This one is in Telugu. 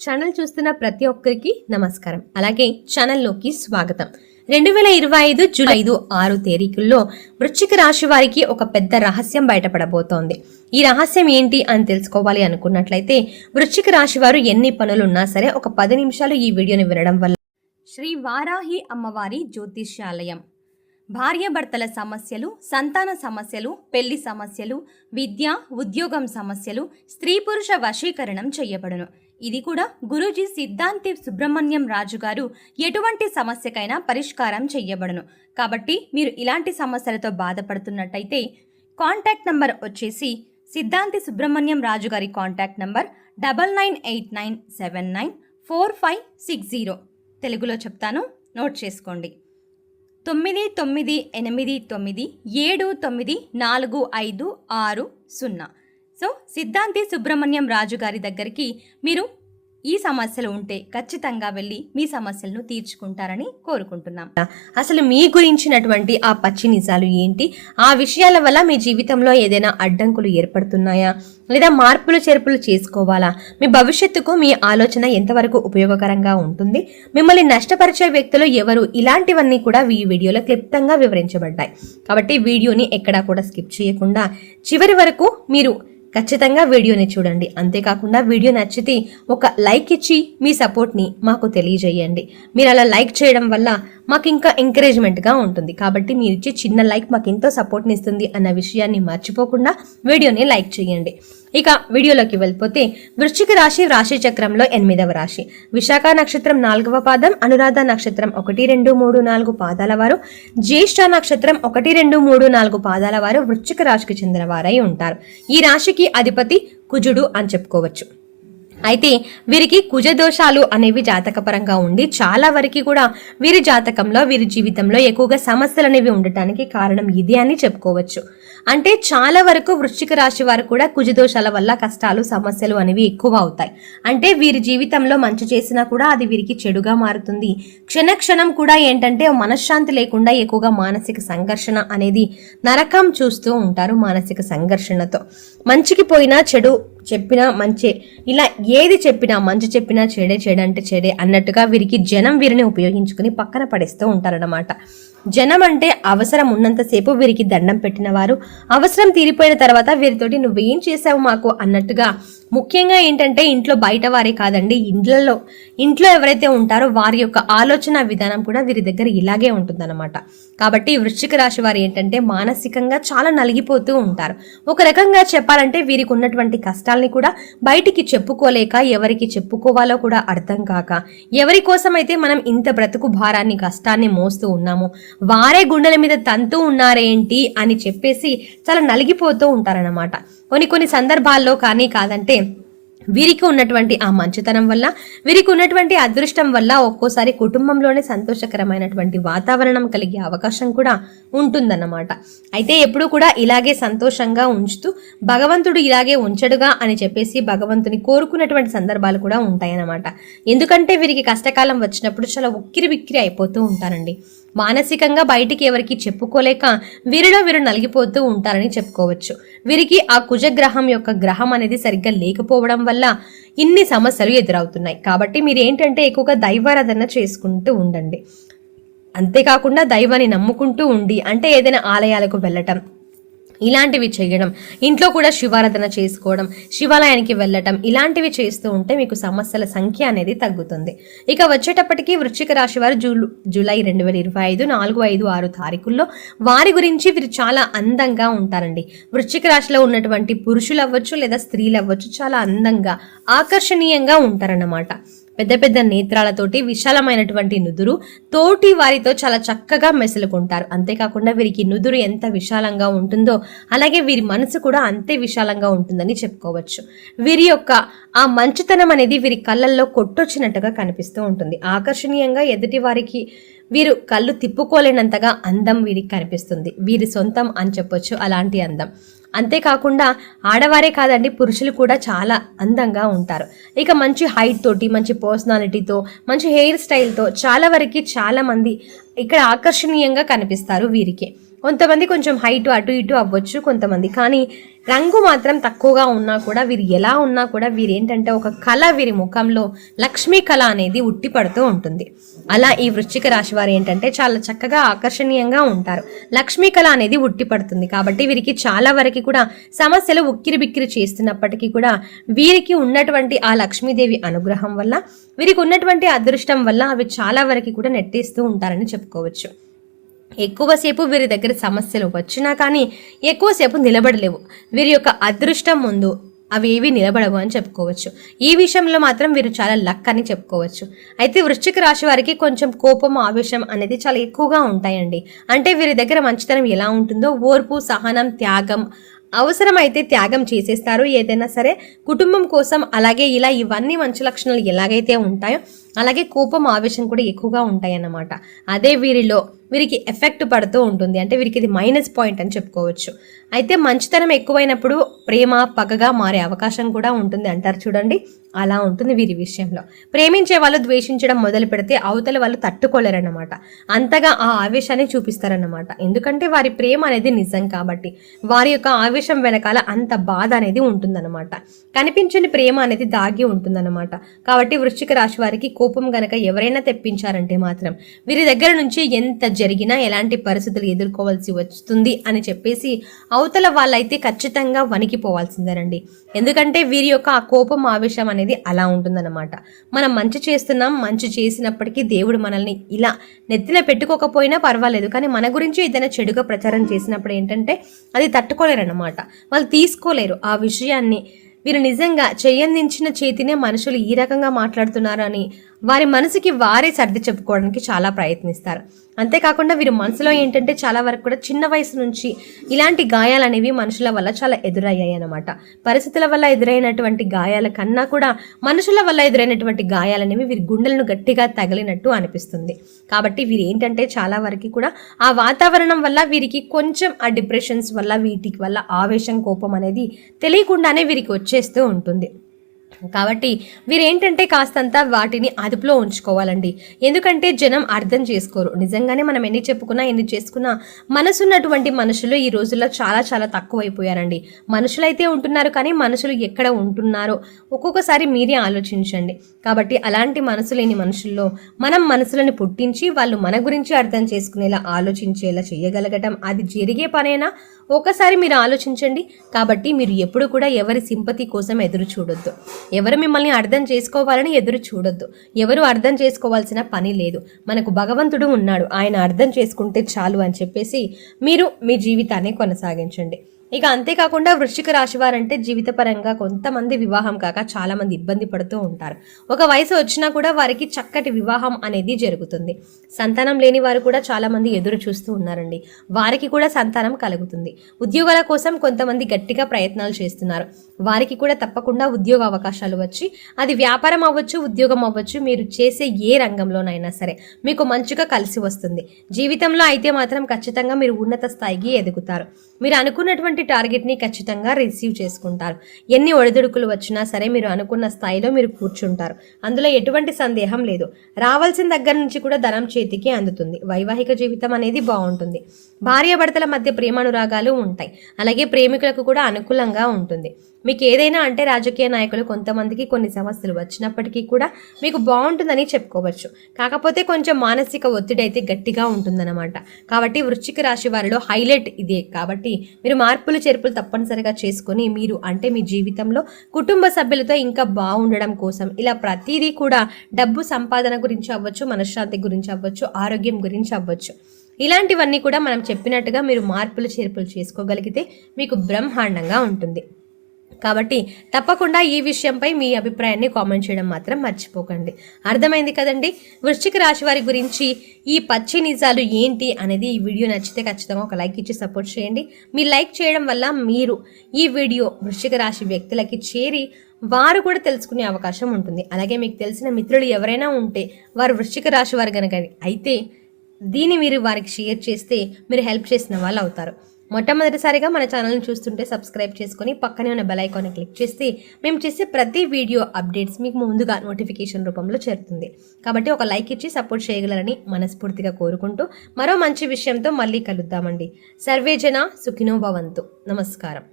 ఛానల్ చూస్తున్న ప్రతి ఒక్కరికి నమస్కారం. అలాగే ఛానల్లోకి స్వాగతం. 2025 జూలై 5-6 తేదీకుల్లో వృశ్చిక రాశి వారికి ఒక పెద్ద రహస్యం బయటపడబోతోంది. ఈ రహస్యం ఏంటి అని తెలుసుకోవాలి అనుకున్నట్లయితే వృశ్చిక రాశి వారు ఎన్ని పనులున్నా సరే ఒక 10 నిమిషాలు ఈ వీడియోని వినడం వల్ల శ్రీ వారాహి అమ్మవారి జ్యోతిష్యాలయం భార్యాభర్తల సమస్యలు, సంతాన సమస్యలు, పెళ్లి సమస్యలు, విద్య, ఉద్యోగం సమస్యలు, స్త్రీ పురుష వశీకరణం చేయబడును. ఇది కూడా గురూజీ సిద్ధాంతి సుబ్రహ్మణ్యం రాజు గారు ఎటువంటి సమస్యకైనా పరిష్కారం చేయబడును. కాబట్టి మీరు ఇలాంటి సమస్యలతో బాధపడుతున్నట్టయితే కాంటాక్ట్ నంబర్ వచ్చేసి సిద్ధాంతి సుబ్రహ్మణ్యం రాజు గారి కాంటాక్ట్ నంబర్ 9989794560. తెలుగులో చెప్తాను, నోట్ చేసుకోండి. 9989794560. సో సిద్ధాంతి సుబ్రహ్మణ్యం రాజు గారి దగ్గరికి మీరు ఈ సమస్యలు ఉంటే ఖచ్చితంగా వెళ్ళి మీ సమస్యలను తీర్చుకుంటారని కోరుకుంటున్నాం. అసలు మీ గురించినటువంటి ఆ పచ్చి నిజాలు ఏంటి, ఆ విషయాల వల్ల మీ జీవితంలో ఏదైనా అడ్డంకులు ఏర్పడుతున్నాయా, లేదా మార్పులు చేర్పులు చేసుకోవాలా, మీ భవిష్యత్తుకు మీ ఆలోచన ఎంతవరకు ఉపయోగకరంగా ఉంటుంది, మిమ్మల్ని నష్టపరిచే వ్యక్తులు ఎవరు, ఇలాంటివన్నీ కూడా ఈ వీడియోలో క్లుప్తంగా వివరించబడ్డాయి. కాబట్టి వీడియోని ఎక్కడా కూడా స్కిప్ చేయకుండా చివరి వరకు మీరు ఖచ్చితంగా వీడియోని చూడండి. అంతేకాకుండా వీడియో నచ్చితే ఒక లైక్ ఇచ్చి మీ సపోర్ట్ని మాకు తెలియజేయండి. మీరు అలా లైక్ చేయడం వల్ల మాకు ఇంకా ఎంకరేజ్మెంట్గా ఉంటుంది. కాబట్టి మీరు ఇచ్చే చిన్న లైక్ మాకు ఎంతో సపోర్ట్ని ఇస్తుంది అన్న విషయాన్ని మర్చిపోకుండా వీడియోని లైక్ చేయండి. ఇక వీడియోలోకి వెళ్ళిపోతే వృశ్చిక రాశి రాశి చక్రంలో 8వ రాశి, విశాఖ నక్షత్రం 4వ పాదం, అనురాధ నక్షత్రం 1, 2, 3, 4 పాదాల వారు, జ్యేష్ఠ నక్షత్రం 1, 2, 3, 4 పాదాల వారు వృశ్చిక రాశికి చెందిన వారై ఉంటారు. ఈ రాశికి అధిపతి కుజుడు అని చెప్పుకోవచ్చు. అయితే వీరికి కుజ దోషాలు అనేవి జాతకపరంగా ఉండి చాలా వరకు కూడా వీరి జాతకంలో, వీరి జీవితంలో ఎక్కువగా సమస్యలు అనేవి ఉండటానికి కారణం ఇది అని చెప్పుకోవచ్చు. అంటే చాలా వరకు వృశ్చిక రాశి వారు కూడా కుజ దోషాల వల్ల కష్టాలు, సమస్యలు అనేవి ఎక్కువ అవుతాయి. అంటే వీరి జీవితంలో మంచి చేసినా కూడా అది వీరికి చెడుగా మారుతుంది. క్షణక్షణం కూడా ఏంటంటే మనశ్శాంతి లేకుండా ఎక్కువగా మానసిక సంఘర్షణ అనేది నరకం చూస్తూ ఉంటారు. మానసిక సంఘర్షణతో మంచికి పోయినా చెడు చెప్పినా మంచి, ఇలా ఏది చెప్పినా మంచి చెప్పినా చెడే చెడే అన్నట్టుగా వీరికి జనం వీరిని ఉపయోగించుకుని పక్కన పడేస్తూ ఉంటారన్నమాట. జనం అంటే అవసరం ఉన్నంతసేపు వీరికి దండం పెట్టిన వారు, అవసరం తీరిపోయిన తర్వాత వీరితోటి నువ్వేం చేసావు మాకు అన్నట్టుగా. ముఖ్యంగా ఏంటంటే ఇంట్లో బయట వారే కాదండి, ఇంట్లో ఎవరైతే ఉంటారో వారి యొక్క ఆలోచన విధానం కూడా వీరి దగ్గర ఇలాగే ఉంటుందన్నమాట. కాబట్టి వృశ్చిక రాశి వారు ఏంటంటే మానసికంగా చాలా నలిగిపోతూ ఉంటారు. ఒక రకంగా చెప్పాలంటే వీరికి ఉన్నటువంటి కష్టాలని కూడా బయటికి చెప్పుకోలేక, ఎవరికి చెప్పుకోవాలో కూడా అర్థం కాక, ఎవరి కోసమైతే మనం ఇంత బ్రతుకు భారాన్ని, కష్టాన్ని మోస్తూ ఉన్నామో వారే గుండెల మీద తంతూ ఉన్నారేంటి అని చెప్పేసి చాలా నలిగిపోతూ ఉంటారన్నమాట. కొన్ని సందర్భాల్లో కానీ కాదంటే వీరికి ఉన్నటువంటి ఆ మంచితనం వల్ల, వీరికి ఉన్నటువంటి అదృష్టం వల్ల ఒక్కోసారి కుటుంబంలోనే సంతోషకరమైనటువంటి వాతావరణం కలిగే అవకాశం కూడా ఉంటుందన్నమాట. అయితే ఎప్పుడు కూడా ఇలాగే సంతోషంగా ఉంచుతూ భగవంతుడు ఇలాగే ఉంచడుగా అని చెప్పేసి భగవంతుని కోరుకున్నటువంటి సందర్భాలు కూడా ఉంటాయన్నమాట. ఎందుకంటే వీరికి కష్టకాలం వచ్చినప్పుడు చాలా ఉక్కిరి బిక్కిరి అయిపోతూ ఉంటారండి. మానసికంగా బయటికి ఎవరికి చెప్పుకోలేక వీరిలో వీరు నలిగిపోతూ ఉంటారని చెప్పుకోవచ్చు. వీరికి ఆ కుజగ్రహం యొక్క గ్రహం అనేది సరిగ్గా లేకపోవడం వల్ల ఇన్ని సమస్యలు ఎదురవుతున్నాయి. కాబట్టి మీరు ఏంటంటే ఎక్కువగా దైవారాధన చేసుకుంటూ ఉండండి. అంతేకాకుండా దైవాన్ని నమ్ముకుంటూ ఉండి, అంటే ఏదైనా ఆలయాలకు వెళ్ళటం ఇలాంటివి చేయడం, ఇంట్లో కూడా శివారాధన చేసుకోవడం, శివాలయానికి వెళ్ళటం ఇలాంటివి చేస్తూ ఉంటే మీకు సమస్యల సంఖ్య అనేది తగ్గుతుంది. ఇక వచ్చేటప్పటికి వృశ్చిక రాశి వారు జూలై 2025 4, 5, 6 తారీఖుల్లో వారి గురించి వీరు చాలా అందంగా ఉంటారండి. వృశ్చిక రాశిలో ఉన్నటువంటి పురుషులు అవ్వచ్చు లేదా స్త్రీలు అవ్వచ్చు చాలా అందంగా, ఆకర్షణీయంగా ఉంటారన్నమాట. పెద్ద పెద్ద నేత్రాలతోటి, విశాలమైనటువంటి నుదురు తోటి వారితో చాలా చక్కగా మెసులుకుంటారు. అంతేకాకుండా వీరికి నుదురు ఎంత విశాలంగా ఉంటుందో అలాగే వీరి మనసు కూడా అంతే విశాలంగా ఉంటుందని చెప్పుకోవచ్చు. వీరి యొక్క ఆ మంచితనం అనేది వీరి కళ్ళల్లో కొట్టొచ్చినట్టుగా కనిపిస్తూ ఉంటుంది. ఆకర్షణీయంగా ఎదుటి వారికి వీరు కళ్ళు తిప్పుకోలేనంతగా అందం వీరికి కనిపిస్తుంది. వీరి సొంతం అని చెప్పొచ్చు అలాంటి అందం. అంతేకాకుండా ఆడవారే కాదండి, పురుషులు కూడా చాలా అందంగా ఉంటారు. ఇక మంచి హైట్ తోటి, మంచి పర్సనాలిటీతో, మంచి హెయిర్ స్టైల్తో చాలా వరకు చాలా మంది ఇక్కడ ఆకర్షణీయంగా కనిపిస్తారు వీరికి. కొంతమంది కొంచెం హైట్ అటు ఇటు అవ్వచ్చు కొంతమంది, కానీ రంగు మాత్రం తక్కువగా ఉన్నా కూడా వీరు ఎలా ఉన్నా కూడా వీరేంటంటే ఒక కళ వీరి ముఖంలో లక్ష్మీ కళ అనేది ఉట్టి పడుతూ ఉంటుంది. అలా ఈ వృశ్చిక రాశి వారు ఏంటంటే చాలా చక్కగా ఆకర్షణీయంగా ఉంటారు. లక్ష్మీ కళ అనేది ఉట్టి పడుతుంది కాబట్టి వీరికి చాలా వరకు కూడా సమస్యలు ఉక్కిరి బిక్కిరి చేస్తున్నప్పటికీ కూడా వీరికి ఉన్నటువంటి ఆ లక్ష్మీదేవి అనుగ్రహం వల్ల, వీరికి ఉన్నటువంటి అదృష్టం వల్ల అవి చాలా వరకు కూడా నెట్టేస్తూ ఉంటారని చెప్పుకోవచ్చు. ఎక్కువసేపు వీరి దగ్గర సమస్యలు వచ్చినా కానీ ఎక్కువసేపు నిలబడలేవు. వీరి యొక్క అదృష్టం ముందు అవి ఏవి నిలబడవు అని చెప్పుకోవచ్చు. ఈ విషయంలో మాత్రం వీరు చాలా లక్ అని చెప్పుకోవచ్చు. అయితే వృశ్చిక రాశి వారికి కొంచెం కోపం, ఆవేశం అనేది చాలా ఎక్కువగా ఉంటాయండి. అంటే వీరి దగ్గర మంచితనం ఎలా ఉంటుందో ఓర్పు, సహనం, త్యాగం, అవసరమైతే త్యాగం చేసేస్తారు ఏదైనా సరే కుటుంబం కోసం. అలాగే ఇలా ఇవన్నీ మంచి లక్షణాలు ఎలాగైతే ఉంటాయో అలాగే కోపం, ఆవేశం కూడా ఎక్కువగా ఉంటాయి అన్నమాట. అదే వీరికి ఎఫెక్ట్ పడుతూ ఉంటుంది. అంటే వీరికి ఇది మైనస్ పాయింట్ అని చెప్పుకోవచ్చు. అయితే మంచితనం ఎక్కువైనప్పుడు ప్రేమ పగగా మారే అవకాశం కూడా ఉంటుంది అంటారు చూడండి, అలా ఉంటుంది వీరి విషయంలో. ప్రేమించే వాళ్ళు ద్వేషించడం మొదలు పెడితే అవతల వాళ్ళు తట్టుకోలేరన్నమాట. అంతగా ఆ ఆవేశాన్ని చూపిస్తారన్నమాట. ఎందుకంటే వారి ప్రేమ అనేది నిజం కాబట్టి వారి యొక్క ఆవేశం వెనకాల అంత బాధ అనేది ఉంటుందన్నమాట. కనిపించని ప్రేమ అనేది దాగి ఉంటుందన్నమాట. కాబట్టి వృశ్చిక రాశి వారికి కోపం గనక ఎవరైనా తెప్పించారంటే మాత్రం వీరి దగ్గర నుంచి ఎంత జరిగినా ఎలాంటి పరిస్థితులు ఎదుర్కోవాల్సి వస్తుంది అని చెప్పేసి అవతల వాళ్ళైతే ఖచ్చితంగా వణికిపోవాల్సిందేనండి. ఎందుకంటే వీరి యొక్క ఆ కోపం, ఆవేశం అనేది అలా ఉంటుందన్నమాట. మనం మంచి చేస్తున్నాం, మంచి చేసినప్పటికీ దేవుడు మనల్ని ఇలా నెత్తిన పెట్టుకోకపోయినా పర్వాలేదు, కానీ మన గురించి ఏదైనా చెడుగా ప్రచారం చేసినప్పుడు ఏంటంటే అది తట్టుకోలేరన్నమాట. వాళ్ళు తీసుకోలేరు ఆ విషయాన్ని. వీరు నిజంగా చెయ్యందించిన చేతినే మనుషులు ఈ రకంగా మాట్లాడుతున్నారు అని వారి మనసుకి వారే సర్ది చెప్పుకోవడానికి చాలా ప్రయత్నిస్తారు. అంతేకాకుండా వీరి మనసులో ఏంటంటే చాలా వరకు కూడా చిన్న వయసు నుంచి ఇలాంటి గాయాలు అనేవి మనుషుల వల్ల చాలా ఎదురయ్యాయి అన్నమాట. పరిస్థితుల వల్ల ఎదురైనటువంటి గాయాల కన్నా కూడా మనుషుల వల్ల ఎదురైనటువంటి గాయాలనేవి వీరి గుండెలను గట్టిగా తగిలినట్టు అనిపిస్తుంది. కాబట్టి వీరు ఏంటంటే చాలా వరకు కూడా ఆ వాతావరణం వల్ల వీరికి కొంచెం ఆ డిప్రెషన్స్ వల్ల వీటికి వల్ల ఆవేశం, కోపం అనేది తెలియకుండానే వీరికి వచ్చేస్తూ ఉంటుంది. కాబట్టి వీరేంటంటే కాస్తంత వాటిని అదుపులో ఉంచుకోవాలండి. ఎందుకంటే జనం అర్థం చేసుకోరు. నిజంగానే మనం ఎన్ని చెప్పుకున్నా ఎన్ని చేసుకున్నా మనసున్నటువంటి మనుషులు ఈ రోజుల్లో చాలా చాలా తక్కువైపోయారండి. మనుషులైతే ఉంటున్నారు, కానీ మనుషులు ఎక్కడ ఉంటున్నారో ఒక్కొక్కసారి మీరే ఆలోచించండి. కాబట్టి అలాంటి మనసు లేని మనుషుల్లో మనం మనసులను పుట్టించి వాళ్ళు మన గురించి అర్థం చేసుకునేలా ఆలోచించేలా చేయగలగటం అది జరిగే పనేనా? ఒకసారి మీరు ఆలోచించండి. కాబట్టి మీరు ఎప్పుడు కూడా ఎవరి సింపతి కోసం ఎదురు చూడొద్దు. ఎవరు మిమ్మల్ని అర్థం చేసుకోవాలని ఎదురు చూడొద్దు. ఎవరు అర్థం చేసుకోవాల్సిన పని లేదు. మనకు భగవంతుడు ఉన్నాడు, ఆయన అర్థం చేసుకుంటే చాలు అని చెప్పేసి మీరు మీ జీవితాన్ని కొనసాగించండి. ఇక అంతేకాకుండా వృశ్చిక రాశి వారంటే జీవితపరంగా కొంతమంది వివాహం కాక చాలా మంది ఇబ్బంది పడుతూ ఉంటారు. ఒక వయసు వచ్చినా కూడా వారికి చక్కటి వివాహం అనేది జరుగుతుంది. సంతానం లేని వారు కూడా చాలా మంది ఎదురు చూస్తూ ఉన్నారండి. వారికి కూడా సంతానం కలుగుతుంది. ఉద్యోగాల కోసం కొంతమంది గట్టిగా ప్రయత్నాలు చేస్తున్నారు. వారికి కూడా తప్పకుండా ఉద్యోగ అవకాశాలు వచ్చి, అది వ్యాపారం అవ్వచ్చు, ఉద్యోగం అవ్వచ్చు, మీరు చేసే ఏ రంగంలోనైనా సరే మీకు మంచిగా కలిసి వస్తుంది. జీవితంలో అయితే మాత్రం ఖచ్చితంగా మీరు ఉన్నత స్థాయికి ఎదుగుతారు. మీరు అనుకున్నటువంటి టార్గెట్ని ఖచ్చితంగా రిసీవ్ చేసుకుంటారు. ఎన్ని ఒడిదుడుకులు వచ్చినా సరే మీరు అనుకున్న స్థాయిలో మీరు కూర్చుంటారు. అందులో ఎటువంటి సందేహం లేదు. రావాల్సిన దగ్గర నుంచి కూడా ధనం చేతికి అందుతుంది. వైవాహిక జీవితం అనేది బాగుంటుంది. భార్యాభర్తల మధ్య ప్రేమానురాగాలు ఉంటాయి. అలాగే ప్రేమికులకు కూడా అనుకూలంగా ఉంటుంది. మీకు ఏదైనా అంటే రాజకీయ నాయకులు కొంతమందికి కొన్ని సమస్యలు వచ్చినప్పటికీ కూడా మీకు బాగుంటుందని చెప్పుకోవచ్చు. కాకపోతే కొంచెం మానసిక ఒత్తిడి అయితే గట్టిగా ఉంటుందన్నమాట. కాబట్టి వృశ్చిక రాశి వారిలో హైలైట్ ఇదే. కాబట్టి మీరు మార్పులు చేర్పులు తప్పనిసరిగా చేసుకొని మీరు అంటే మీ జీవితంలో కుటుంబ సభ్యులతో ఇంకా బాగుండడం కోసం ఇలా ప్రతిదీ కూడా డబ్బు సంపాదన గురించి అవ్వచ్చు, మనశ్శాంతి గురించి అవ్వచ్చు, ఆరోగ్యం గురించి అవ్వచ్చు, ఇలాంటివన్నీ కూడా మనం చెప్పినట్టుగా మీరు మార్పులు చేర్పులు చేసుకోగలిగితే మీకు బ్రహ్మాండంగా ఉంటుంది. కాబట్టి తప్పకుండా ఈ విషయంపై మీ అభిప్రాయాన్ని కామెంట్ చేయడం మాత్రం మర్చిపోకండి. అర్థమైంది కదండి వృశ్చిక రాశి వారి గురించి ఈ పచ్చి నిజాలు ఏంటి అనేది. ఈ వీడియో నచ్చితే ఖచ్చితంగా ఒక లైక్ ఇచ్చి సపోర్ట్ చేయండి. మీ లైక్ చేయడం వల్ల మీరు ఈ వీడియో వృశ్చిక రాశి వ్యక్తులకి చేరి వారు కూడా తెలుసుకునే అవకాశం ఉంటుంది. అలాగే మీకు తెలిసిన మిత్రులు ఎవరైనా ఉంటే వారు వృశ్చిక రాశి వారు కనుక అయితే దీన్ని మీరు వారికి షేర్ చేస్తే మీరు హెల్ప్ చేసిన వాళ్ళు అవుతారు. మొట్టమొదటిసారిగా మన ఛానల్ని చూస్తుంటే సబ్స్క్రైబ్ చేసుకొని పక్కనే ఉన్న బెల్ ఐకాన్ని క్లిక్ చేస్తే మేము చేసే ప్రతి వీడియో అప్డేట్స్ మీకు ముందుగా నోటిఫికేషన్ రూపంలో చేరుతుంది. కాబట్టి ఒక లైక్ ఇచ్చి సపోర్ట్ చేయగలరని మనస్ఫూర్తిగా కోరుకుంటూ మరో మంచి విషయంతో మళ్ళీ కలుద్దామండి. సర్వే జన సుఖినో భవంతు. నమస్కారం.